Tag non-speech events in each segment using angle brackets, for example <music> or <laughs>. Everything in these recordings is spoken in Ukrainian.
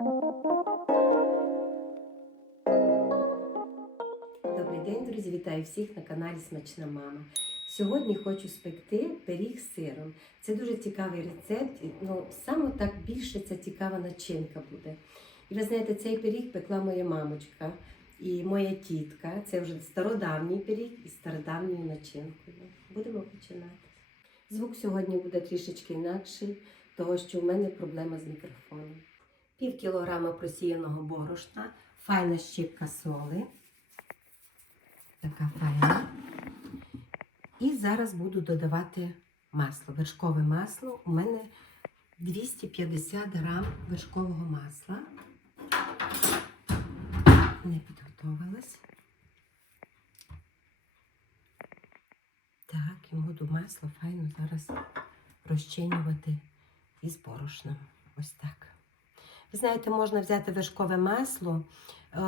Добрий день, друзі! Вітаю всіх на каналі Смачна Мама. Сьогодні хочу спекти пиріг з сиром. Це дуже цікавий рецепт. Ну, саме так більше ця цікава начинка буде. І ви знаєте, цей пиріг пекла моя мамочка і моя тітка. Це вже стародавній пиріг із стародавньою начинкою. Будемо починати. Звук сьогодні буде трішечки інакший, того що в мене проблема з мікрофоном. Пів кілограма просіяного борошна, файна щіпка соли. Така файна. І зараз буду додавати масло. Вершкове масло. У мене 250 грам вершкового масла. Не підготовилась. Так, і буду масло файно зараз розчинювати із борошном. Ось так. Ви знаєте, можна взяти вершкове масло, е,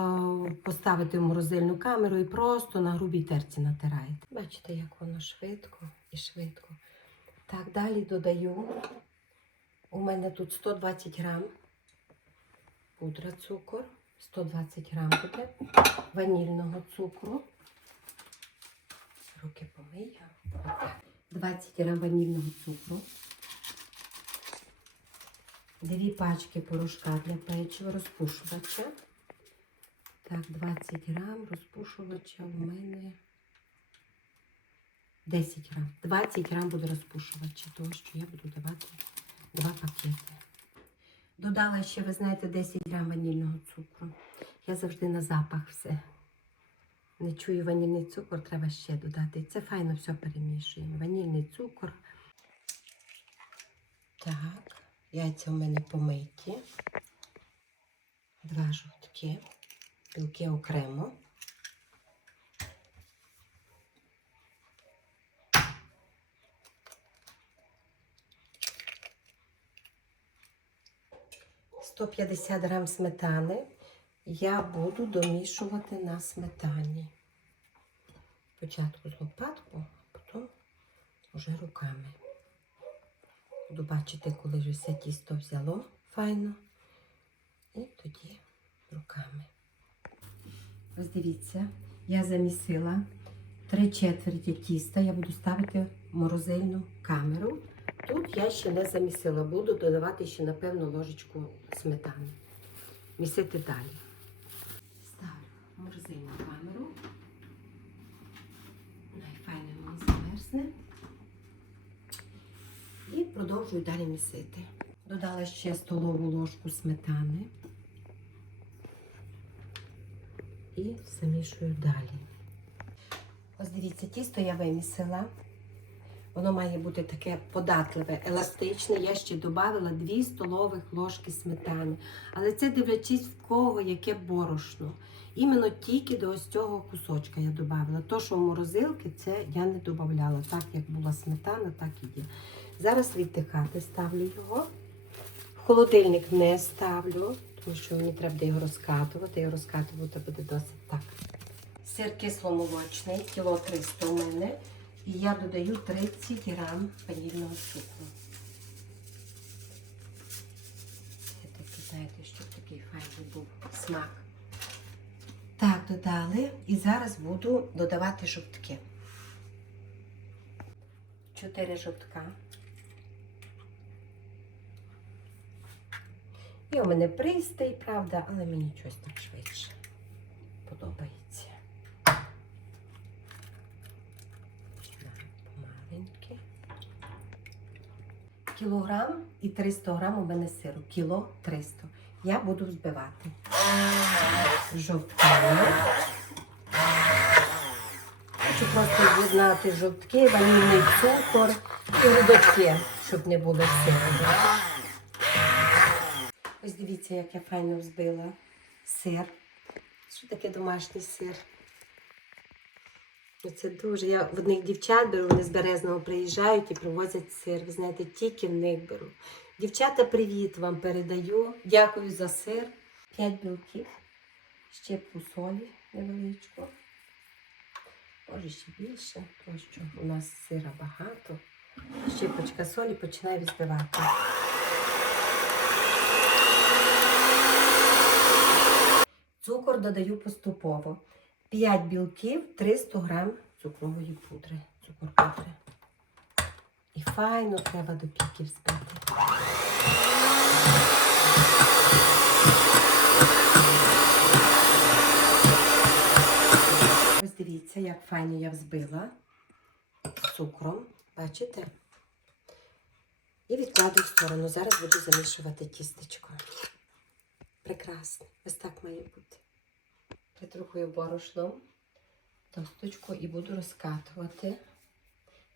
поставити в морозильну камеру і просто на грубій терці натираєте. Бачите, як воно швидко і швидко. Так, далі додаю. У мене тут 120 грам пудра цукор, 120 грам буде ванільного цукру. Руки помию. 20 грам ванільного цукру. Дві пачки порошка для печива розпушувача. Так, 20 грам розпушувача у мене 10 грам. 20 грам буде розпушувача, тому що я буду давати два пакети. Додала ще, ви знаєте, 10 грам ванільного цукру. Я завжди на запах все. Не чую ванільний цукор, треба ще додати. Це файно все перемішуємо. Ванільний цукор. Так. Яйця у мене помиті. Два жовтки, білки окремо. Сто п'ятдесят грам сметани я буду домішувати на сметані. Спочатку з лопатку, а потім вже руками. Буду бачити, коли вже все тісто взяло файно. І тоді руками. Ось дивіться, я замісила три четверті тіста. Я буду ставити в морозильну камеру. Тут я ще не замісила, буду додавати ще, напевно, ложечку сметани. Місити далі. Ставлю в морозильну камеру. Найфайно мені замерзне. Продовжую далі місити. Додала ще столову ложку сметани і замішую далі. Ось дивіться, тісто я вимісила. Воно має бути таке податливе, еластичне. Я ще додала 2 столових ложки сметани. Але це дивлячись в кого яке борошно. Іменно тільки до ось цього кусочка я додала. То, що в морозилки, це я не додавала. Так як була сметана, так і є. Зараз віддихати ставлю його. В холодильник не ставлю, тому що мені треба його розкатувати. Його розкатувати буде досить так. Сир кисломолочний, кіло 300 у мене. І я додаю 30 грам ванільного цукру. Це такий, знаєте, щоб такий файний був смак. Так, додали. І зараз буду додавати жовтки. 4 жовтка. І у мене пристай, правда, але мені щось так швидше подобається. Помаленьки. Кілограм і 300 грам у мене сиру. Кіло 300. Я буду взбивати. Жовтками. Хочу просто з'єднати жовтки, ванільний цукор і грудочки, щоб не було сиру. Ось дивіться, як я файно взбила сир. Що таке домашній сир? Це дуже. Я в одних дівчат беру, вони з Березного приїжджають і привозять сир. Ви знаєте, тільки в них беру. Дівчата, привіт вам передаю. Дякую за сир. П'ять білків, щепку солі невеличку. Може ще більше, тому що у нас сира багато. Щепочка солі починаю відбивати. Цукор додаю поступово. 5 білків, 300 грам цукрової пудри. Цукор пудри. І файно треба до піків збити. Ось дивіться, як файно я взбила цукром. Бачите? І відкладу в сторону. Зараз буду замішувати тістечко. Прекрасно. Ось так має бути. Притрухую борошном тосточку і буду розкатувати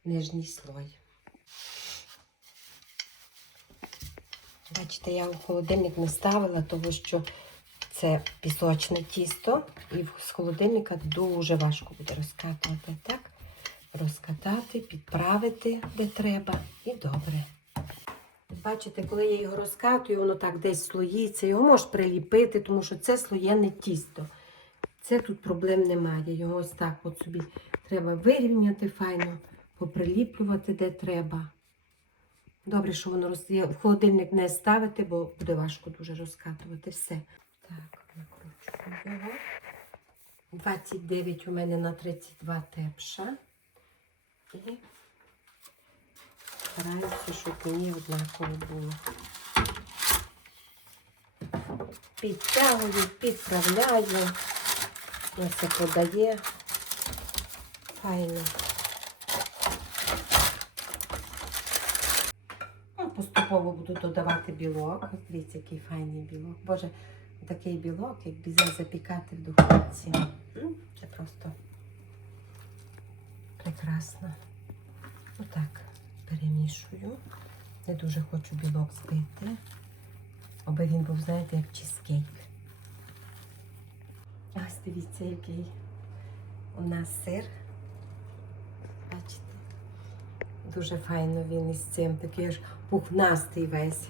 нижній слой. Бачите, я в холодильник не ставила, тому що це пісочне тісто, і з холодильника дуже важко буде розкатувати. Так? Розкатати, підправити, де треба, і добре. Бачите, коли я його розкатую, воно так десь слоїться. Його можеш приліпити, тому що це слоєне тісто. Це тут проблем немає. Його ось так от собі треба вирівняти файно, поприліплювати де треба. Добре, що воно роз... в холодильник не ставити, бо буде важко дуже розкатувати все. Так, накручую його. 29 у мене на 32 тепша. І стараюся, щоб мені однаково було. Підтягую, підправляю. Це подає. Файно. Ну, Поступово буду додавати білок. Дивіться, який файний білок. Боже, такий білок, як бізе запікати в духовці. Це просто прекрасно. Отак перемішую. Не дуже хочу білок збити, аби він був, знаєте, як чизкейк. Ось дивіться, який у нас сир. Бачите? Дуже файно він із цим, такий аж пухнастий весь.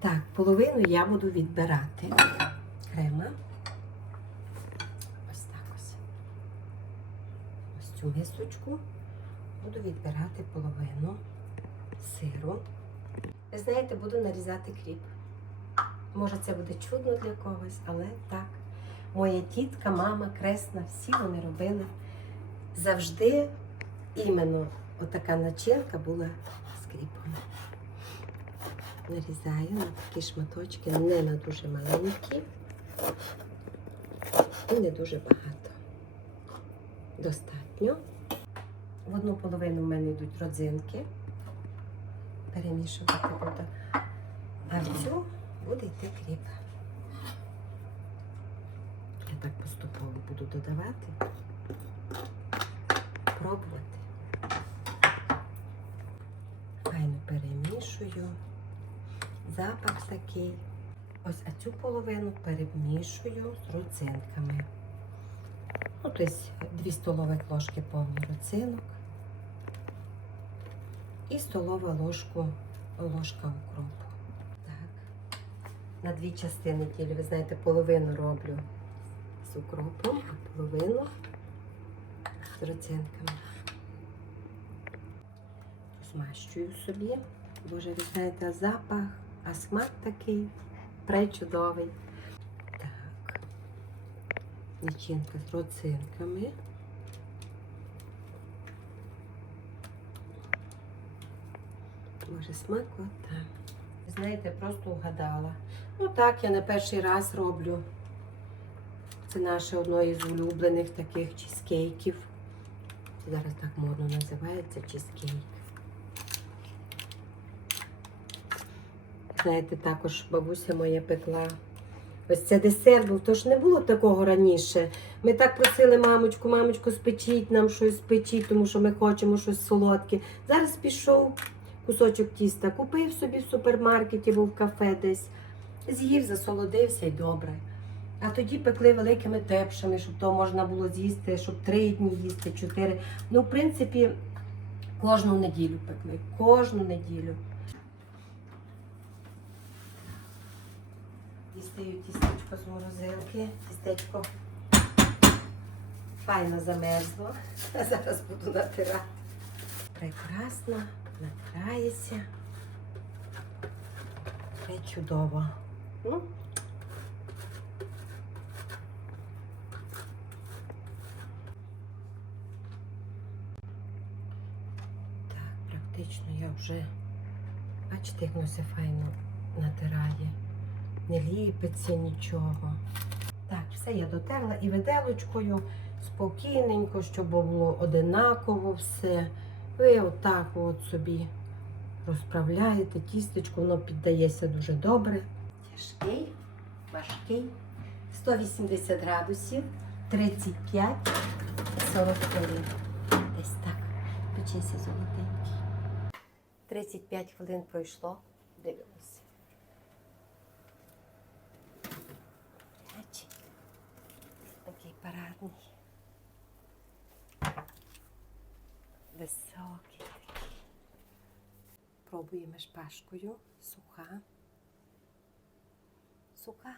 Так, половину я буду відбирати крема. Ось так ось. Ось цю мисочку буду відбирати половину сиру. Ви знаєте, буду нарізати кріп. Може, це буде чудно для когось, але так. Моя тітка, мама, кресна, всі вони робили. Завжди іменно отака начинка була з кріпом. Нарізаю на такі шматочки, не на дуже маленькі і не дуже багато. Достатньо. В одну половину в мене йдуть родзинки. Перемішувати буду. А в цю буде йти кріп. Я так поступово буду додавати, пробувати. Файно перемішую. Запах такий. Ось а цю половину перемішую з родзинками. Ну, тобто 2 столові ложки повні родзинок і столова ложку, ложка укропу. Так. На дві частини ділю. Ви знаєте, половину роблю з укропом, а половину з родзинками. Змащую собі. Боже, ви знаєте, запах, а смак такий пречудовий. Начинка з родзинками. Може, смакота. Знаєте, просто вгадала. Ну так, я не перший раз роблю. Це наше одно із улюблених таких чизкейків. Це зараз так модно називається чизкейк. Знаєте, також бабуся моя пекла. Ось це десерт був, тож не було такого раніше. Ми так просили мамочку, мамочку, спечіть нам щось спечіть, тому що ми хочемо щось солодке. Зараз пішов кусочок тіста, купив собі в супермаркеті або в кафе десь, з'їв, засолодився і добре. А тоді пекли великими тепшами, щоб то можна було з'їсти, щоб три дні їсти, чотири. Ну, в принципі, кожну неділю пекли. Кожну неділю. Дістаю тістечко з морозилки. Тістечко файно замерзло. <laughs> Зараз буду натирати. Прекрасно, натирається. І чудово. Ну. Практично я вже, бачите, як воно все файно натирає. Не ліпиться нічого. Так, все я дотерла і виделочкою спокійненько, щоб було одинаково все. Ви отак от собі розправляєте тістечко, воно піддається дуже добре. Тяжкий, важкий, 180 градусів, 35, 40 хвилин. Десь так. Печися золотенький. 35 хвилин пройшло. Дивимося. Такий. Високий такий. Пробуємо шпажкою. Суха. Суха.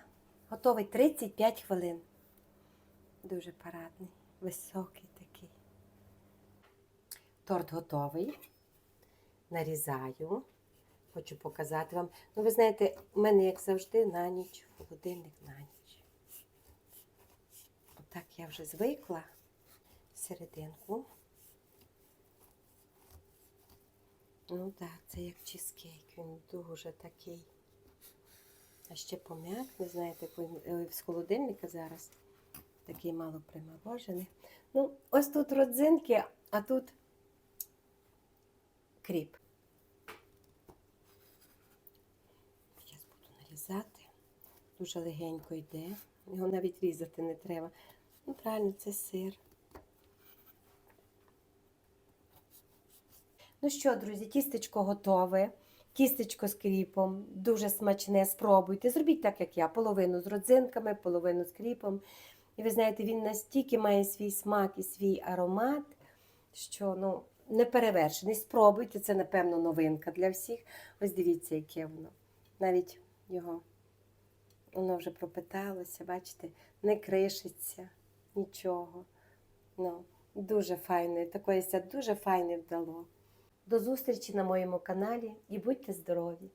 Готовий 35 хвилин. Дуже парадний, високий такий. Торт готовий. Нарізаю. Хочу показати вам. Ну, ви знаєте, у мене, як завжди, на ніч, холодильник на ніч. Я вже звикла серединку. Ну так, це як чизкейк, він дуже такий. А ще пом'як, не знаєте, е, з холодильника зараз. Такий мало приморожений. Ну, ось тут родзинки, а тут кріп. Зараз буду нарізати. Дуже легенько йде. Його навіть різати не треба. Ну, правильно, це сир. Ну що, друзі, тістечко готове. Тістечко з кріпом, дуже смачне, спробуйте. Зробіть так, як я, половину з родзинками, половину з кріпом. І ви знаєте, він настільки має свій смак і свій аромат, що ну, не перевершений. Спробуйте, це, напевно, новинка для всіх. Ось дивіться, яке воно. Навіть його воно вже пропиталося, бачите, не кришиться, нічого. Ну, Дуже файне, такое ся дуже файне вдало. До зустрічі на моєму каналі і будьте здорові!